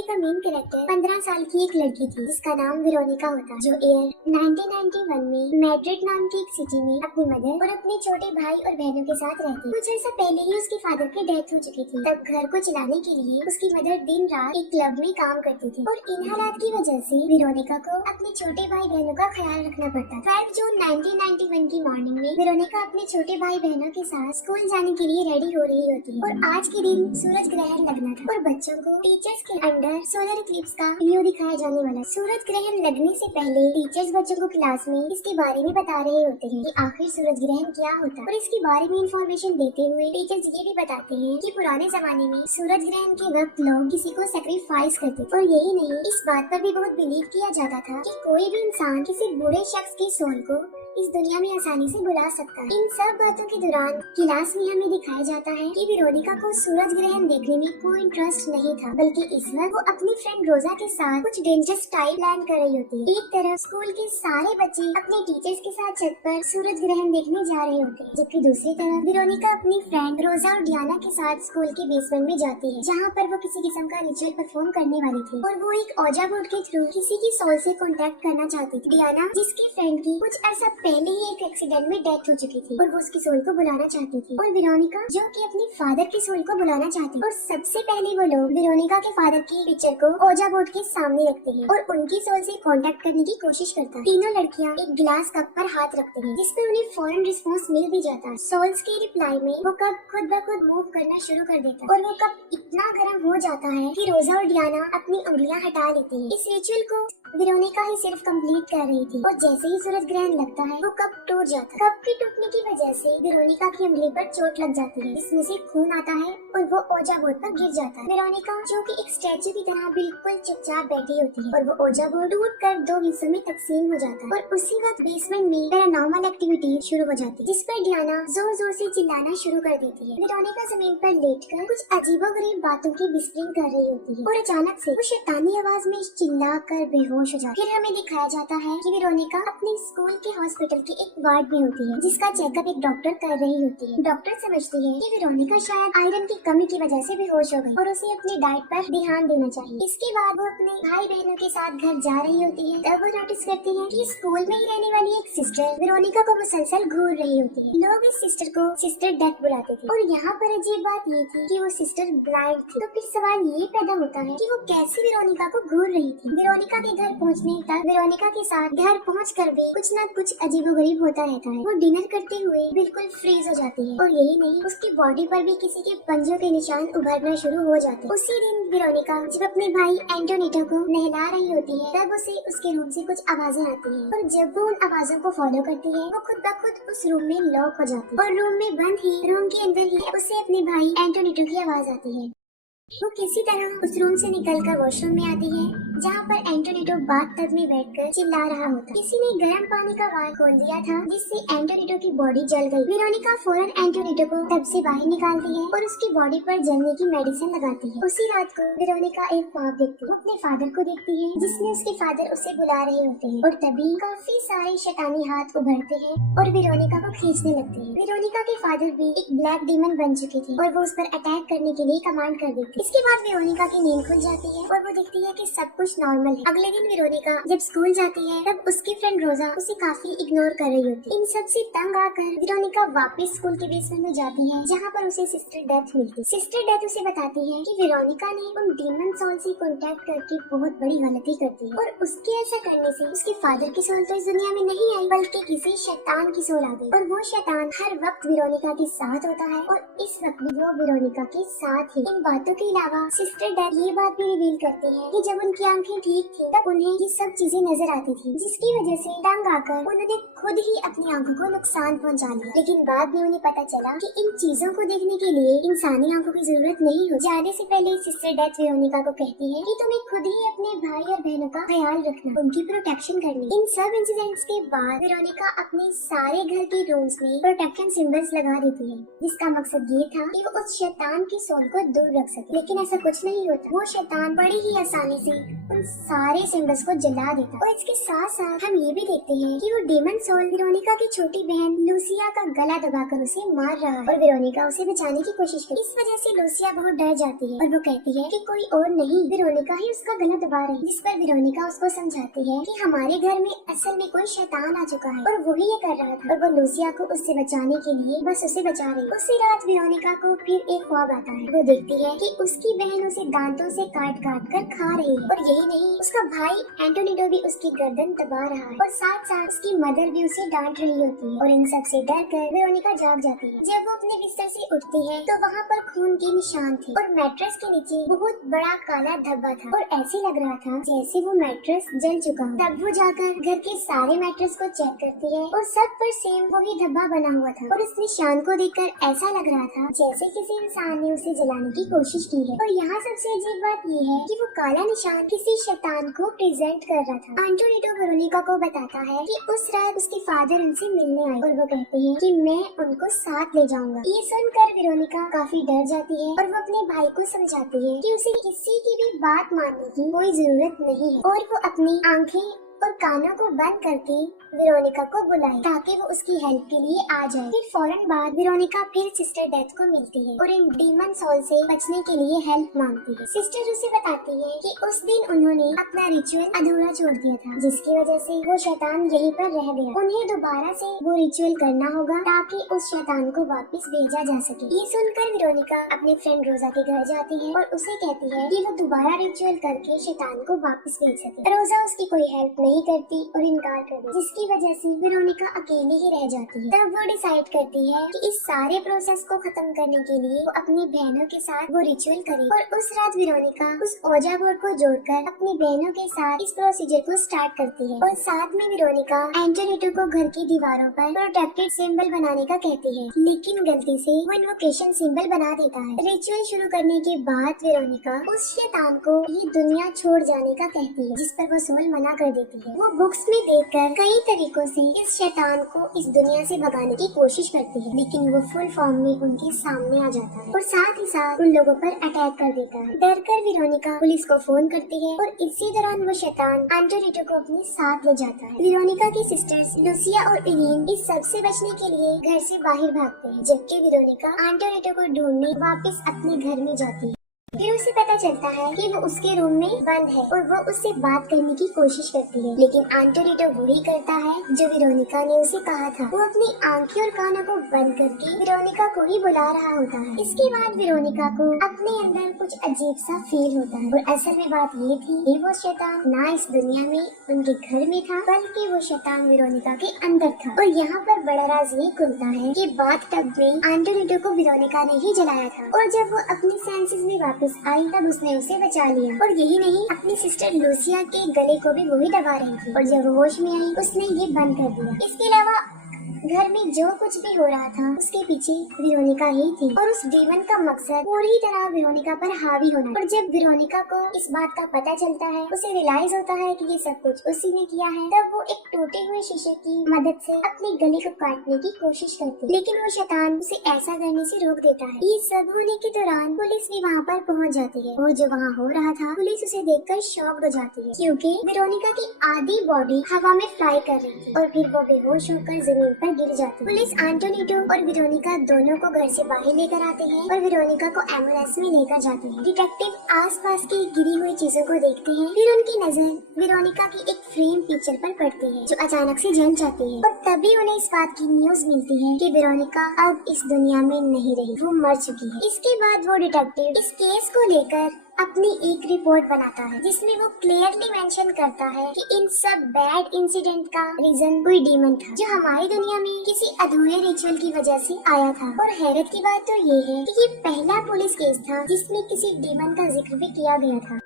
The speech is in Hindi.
मूवी का मेन कैरेक्टर 15 साल की एक लड़की थी जिसका नाम वेरोनिका होता, जो ईयर 1991 में मैड्रिड नाम की एक सिटी में अपनी मदर और अपने छोटे भाई और बहनों के साथ रहती। कुछ अर्सा पहले ही उसके फादर की डेथ हो चुकी थी। तब घर को चलाने के लिए उसकी मदर दिन रात एक क्लब में काम करती थी और इन हालात की वजह से वेरोनिका को अपने छोटे भाई बहनों का ख्याल रखना पड़ता। 5 जून 1991 की मॉर्निंग में वेरोनिका अपने छोटे भाई बहनों के साथ स्कूल जाने के लिए रेडी हो रही होती है और आज के दिन सूरज ग्रहण लगना था और बच्चों को टीचर्स के अंडर सोलर इक्लिप्स का व्यू दिखाया जाने वाला। सूरज ग्रहण लगने से पहले टीचर्स बच्चों को क्लास में इसके बारे में बता रहे होते हैं कि आखिर सूरज ग्रहण क्या होता है और इसके बारे में इंफॉर्मेशन देते हुए टीचर्स ये भी बताते हैं कि पुराने जमाने में सूरज ग्रहण के वक्त लोग किसी को सेक्रीफाइस करते थे और यही नहीं, इस बात पर भी बहुत बिलीव किया जाता था कि कोई भी इंसान किसी बूढ़े शख्स की सोल को इस दुनिया में आसानी से बुला सकता है। इन सब बातों के दौरान क्लास में हमें दिखाया जाता है कि वेरोनिका को सूरज ग्रहण देखने में कोई इंटरेस्ट नहीं था, बल्कि इस वक्त वो अपनी फ्रेंड रोजा के साथ कुछ डेंजरस टाइम प्लान कर रही होती है। एक तरफ स्कूल के सारे बच्चे अपने टीचर्स के साथ छत पर सूरज ग्रहण देखने जा रहे होते हैं, जबकि दूसरी तरफ वेरोनिका अपनी फ्रेंड रोजा और डियाना के साथ स्कूल के बेसमेंट में जाती है, जहाँ पर वो किसी किस्म का रिचुअल परफॉर्म करने वाली थी और वो एक औजा बोर्ड के थ्रू किसी की सोल से कॉन्टेक्ट करना चाहती थी। डियाना, जिसकी फ्रेंड की कुछ अर्सा पहले ही एक एक्सीडेंट में डेथ हो चुकी थी और वो उसकी सोल को बुलाना चाहती थी, और वेरोनिका जो कि अपनी फादर की सोल को बुलाना चाहती। और सबसे पहले वो लोग वेरोनिका के फादर की पिक्चर को ओजा बोर्ड के सामने रखते हैं और उनकी सोल से कांटेक्ट करने की कोशिश करता है। तीनों लड़कियां एक ग्लास कप पर हाथ रखते हैं, जिस पर उन्हें फौरन रिस्पॉन्स मिल भी जाता है। सोल्स के रिप्लाई में वो कप खुद ब खुद मूव करना शुरू कर देता है और वो कप इतना गर्म हो जाता है कि रोजा और डियाना अपनी उंगलियां हटा लेती है। इस रिचुअल को वेरोनिका ही सिर्फ कंप्लीट कर रही थी और जैसे ही सूरज ग्रहण लगता है वो कप टूट जाता है। कप के टूटने की वजह से वेरोनिका की उंगली पर चोट लग जाती है, जिसमें से खून आता है और वो ओजा बोर्ड पर गिर जाता है। वेरोनिका, जो कि एक स्टैचू की तरह बिल्कुल चुपचाप बैठी होती है, और वो ओजा बोर्ड टूट कर 2 हिस्सों में तकसीम हो जाता है और उसी वक्त बेसमेंट में पैरानॉर्मल एक्टिविटी शुरू हो जाती है, जिस पर डियाना जोर जोर से चिल्लाना शुरू कर देती है। वेरोनिका जमीन पर लेटकर कुछ अजीबोगरीब बातों की विस्परिंग कर रही होती है और अचानक से वो शैतानी आवाज में चिल्ला कर बेहोश हो जाती है। फिर हमें दिखाया जाता है कि वेरोनिका अपने स्कूल के हॉस्पिटल के एक वार्ड में होती है, जिसका चेकअप एक डॉक्टर कर रही होती है। डॉक्टर समझती है कि वेरोनिका शायद आयरन की कमी की वजह से बेहोश हो गई और उसे अपनी डाइट पर ध्यान देना चाहिए। इसके बाद वो अपने भाई बहनों के साथ घर जा रही होती है, तब वो नोटिस करती है कि स्कूल में ही रहने वाली एक सिस्टर वेरोनिका को मुसलसल घूर रही होती है। लोग इस सिस्टर को सिस्टर डेथ बुलाते थे और यहाँ पर अजीब बात ये थी कि वो सिस्टर ब्लाइंड थी। तो फिर सवाल ये पैदा होता है कि वो कैसे वेरोनिका को घूर रही थी। वेरोनिका के घर पहुँचने तक वेरोनिका के साथ घर पहुँचकर भी कुछ न कुछ अजीबोगरीब होता रहता है। वो डिनर करते हुए बिल्कुल फ्रीज हो जाती है और यही नहीं, उसकी बॉडी पर भी किसी के पंजों के निशान उभरना शुरू हो जाते हैं। उसी दिन वेरोनिका जब अपने भाई एंटोनिटो को नहला रही होती है, तब उसे उसके रूम से कुछ आवाजें आती हैं और जब वो उन आवाजों को फॉलो करती है, वो खुद ब खुद उस रूम में लॉक हो जाती है और रूम में बंद ही रूम के अंदर ही उसे अपने भाई एंटोनिटो की आवाज आती है। वो किसी तरह उस रूम से निकलकर वॉशरूम में आती है, जहाँ पर एंटोनिटो बाथटब में बैठकर चिल्ला रहा होता। किसी ने गर्म पानी का वाल खोल दिया था, जिससे एंटोनिटो की बॉडी जल गई। वेरोनिका फौरन एंटोनिटो को टब से बाहर निकालती है और उसकी बॉडी पर जलने की मेडिसिन लगाती है। उसी रात को वेरोनिका एक ख्वाब देखती है। वो अपने फादर को देखती है, जिसमें उसके फादर उसे बुला रहे होते हैं और तभी काफी सारे शैतानी हाथ उभरते हैं और वेरोनिका को खींचने लगते हैं। वेरोनिका के फादर भी एक ब्लैक डीमन बन चुके थे और वो उस पर अटैक करने के लिए कमांड कर देती है। इसके बाद वेरोनिका की नींद खुल जाती है और वो देखती है कि सब कुछ नॉर्मल है। अगले दिन वेरोनिका जब स्कूल जाती है, तब उसकी फ्रेंड रोजा उसे काफी इग्नोर कर रही होती है। इन सब से तंग आकर वेरोनिका वापस स्कूल के बेसमेंट में जाती है, जहाँ पर उसे सिस्टर डेथ मिलती है। सिस्टर डेथ उसे बताती है कि वेरोनिका ने उन डीमन सोल से कांटेक्ट करके बहुत बड़ी गलती कर दी और उसके ऐसा करने से उसके फादर की सोल तो इस दुनिया में नहीं आई, बल्कि किसी शैतान की सोल आ गई और वो शैतान हर वक्त वेरोनिका के साथ होता है और इस वक्त भी वो वेरोनिका के साथ ही। इन बातों के अलावा सिस्टर डेथ ये बात भी रिवील करते हैं कि जब उनकी आंखें ठीक थी, तब उन्हें ये सब चीजें नजर आती थी, जिसकी वजह से तंग आकर उन्होंने खुद ही अपनी आंखों को नुकसान पहुंचा लिया। लेकिन बाद में उन्हें पता चला कि इन चीजों को देखने के लिए इंसानी आंखों की जरूरत नहीं हो। जाने से पहले सिस्टर डेथ वेरोनिका को कहती है कि तुम्हें खुद ही अपने भाई और बहनों का ख्याल रखना, उनकी प्रोटेक्शन करनी। इन सब इंसिडेंट्स के बाद वेरोनिका अपने सारे घर के रूम्स में प्रोटेक्शन सिंबल्स लगा देती है, जिसका मकसद ये था कि वो उस शैतान की सोल को दूर रख सके। लेकिन ऐसा कुछ नहीं होता। वो शैतान बड़ी ही आसानी से उन सारे सिंबल्स को जला देता है। और इसके साथ साथ हम ये भी देखते हैं कि वो डेमन सोल वेरोनिका की छोटी बहन लूसिया का गला दबाकर उसे मार रहा है और वेरोनिका उसे बचाने की कोशिश करती है। इस वजह से लूसिया बहुत डर जाती है और वो कहती है कि कोई और नहीं, वेरोनिका ही उसका गला दबा रही है। जिस पर वेरोनिका उसको समझाती है कि हमारे घर में असल में कोई शैतान आ चुका है और वही ये कर रहा था और वो लूसिया को उससे बचाने के लिए बस उसे बचा रही है। उसी रात वेरोनिका को फिर एक ख्वाब आता है। वो देखती है कि उसकी बहन उसे दांतों से काट काट कर खा रही है और यही नहीं, उसका भाई एंटोनिडो भी उसकी गर्दन दबा रहा है और साथ साथ उसकी मदर भी उसे डांट रही होती है। और इन सब से डर कर वेरोनिका जाग जाती है। जब वो अपने बिस्तर से उठती है तो वहाँ पर खून के निशान थे और मैट्रेस के नीचे बहुत बड़ा काला धब्बा था और ऐसे लग रहा था जैसे वो मैट्रेस जल चुका हो। तब वो जाकर घर के सारे मैट्रेस को चेक करती है और सब पर सेम वही धब्बा बना हुआ था और उस निशान को देखकर ऐसा लग रहा था जैसे किसी इंसान ने उसे जलाने की कोशिश की है। और यहाँ सबसे अजीब बात ये है कि वो काला निशान किसी शैतान को प्रेजेंट कर रहा था। एंटोनिडो वेरोनिका को बताता है कि उस रात उसके फादर उनसे मिलने आए और वो कहते हैं कि मैं उनको साथ ले जाऊंगा। ये सुनकर वेरोनिका काफी डर जाती है और वो अपने भाई को समझाती है कि उसे किसी की भी बात मानने की कोई जरूरत नहीं है और वो अपनी आंखें और कानों को बंद करके वेरोनिका को बुलाए ताकि वो उसकी हेल्प के लिए आ जाए। फिर फौरन बाद वेरोनिका फिर सिस्टर डेथ को मिलती है और इन डीमन सोल से बचने के लिए हेल्प मांगती है। सिस्टर उसे बताती है कि उस दिन उन्होंने अपना रिचुअल अधूरा छोड़ दिया था जिसकी वजह से वो शैतान यहीं पर रह गया। उन्हें दोबारा से वो रिचुअल करना होगा ताकि उस शैतान को वापस भेजा जा सके। ये सुनकर वेरोनिका अपने फ्रेंड रोजा के घर जाती है और उसे कहती है कि वो दोबारा रिचुअल करके शैतान को वापस भेज सके। रोजा उसकी कोई हेल्प नहीं करती और इनकार कर देती, जिसकी वजह से वेरोनिका अकेली ही रह जाती है। तब वो डिसाइड करती है कि इस सारे प्रोसेस को खत्म करने के लिए वो अपनी बहनों के साथ वो रिचुअल करे। और उस रात वेरोनिका उस ओजा बोर्ड को जोड़कर अपनी बहनों के साथ इस प्रोसीजर को स्टार्ट करती है और साथ में वेरोनिका एंटोनिडो को घर की दीवारों पर प्रोटेक्टेड सिंबल बनाने का कहती है, लेकिन गलती से वो इन्वोकेशन सिंबल बना देता है। रिचुअल शुरू करने के बाद वेरोनिका उस शैतान को ये दुनिया छोड़ जाने का कहती है, जिस पर वो सोल मना कर देती है। वो बुक्स में देखकर कई तरीकों से इस शैतान को इस दुनिया से भगाने की कोशिश करती है, लेकिन वो फुल फॉर्म में उनके सामने आ जाता है और साथ ही साथ उन लोगों पर अटैक कर देता है। डरकर वेरोनिका पुलिस को फोन करती है और इसी दौरान वो शैतान एंटोनिडो को अपने साथ ले जाता है। वेरोनिका की सिस्टर्स लूसिया और इलीन इस सब से बचने के लिए घर से बाहर भागते हैं, जबकि वेरोनिका एंटोनिडो को ढूंढने वापस अपने घर में जाती है। फिर उसे पता चलता है कि वो उसके रूम में बंद है और वो उससे बात करने की कोशिश करती है, लेकिन एंटोनिडो वही करता है जो वेरोनिका ने उसे कहा था। वो अपनी आंखें और कानों को बंद करके वेरोनिका को ही बुला रहा होता है। इसके बाद वेरोनिका को अपने अंदर कुछ अजीब सा फील होता है और असल में बात ये थी कि वो शैतान ना इस दुनिया में उनके घर में था, बल्कि वो शैतान वेरोनिका के अंदर था। और यहाँ पर बड़ा राज ये खुलता है कि बाथ टब में एंटोनिडो को वेरोनिका ने ही जलाया था और जब वो अपने सेंसेस में वापस आई तब उसने उसे बचा लिया। और यही नहीं, अपनी सिस्टर लूसिया के गले को भी वही दबा रही थी और जब वो होश में आई उसने ये बंद कर दिया। इसके अलावा घर में जो कुछ भी हो रहा था उसके पीछे वेरोनिका ही थी और उस डीमन का मकसद पूरी तरह वेरोनिका पर हावी होना। और जब वेरोनिका को इस बात का पता चलता है, उसे रियलाइज होता है कि ये सब कुछ उसी ने किया है, तब वो एक टूटे हुए शीशे की मदद से अपने गले को काटने की कोशिश करती है, लेकिन वो शैतान उसे ऐसा करने से रोक देता है। ये सब होने के दौरान पुलिस भी वहाँ पर पहुँच जाती है और जो वहाँ हो रहा था पुलिस उसे देखकर शॉक्ड हो जाती है, क्योंकि वेरोनिका की आधी बॉडी हवा में फ्लाई कर रही थी और फिर वो बेहोश होकर जमीन पर गिर जाती है। पुलिस एंटोनिडो और वेरोनिका दोनों को घर से बाहर लेकर आते हैं और वेरोनिका को एम्बुलेंस में लेकर जाते हैं। डिटेक्टिव आसपास की गिरी हुई चीजों को देखते हैं, फिर उनकी नजर वेरोनिका की एक फ्रेम पिक्चर पर पड़ती है जो अचानक से जल जाती है और तभी उन्हें इस बात की न्यूज मिलती है कि वेरोनिका अब इस दुनिया में नहीं रही, वो मर चुकी है। इसके बाद वो डिटेक्टिव इस केस को लेकर अपनी एक रिपोर्ट बनाता है जिसमें वो क्लियरली मेंशन करता है कि इन सब बैड इंसिडेंट का रीजन कोई डीमन था जो हमारी दुनिया में किसी अधूरे रिचुअल की वजह से आया था। और हैरत की बात तो ये है कि ये पहला पुलिस केस था जिसमें किसी डीमन का जिक्र भी किया गया था।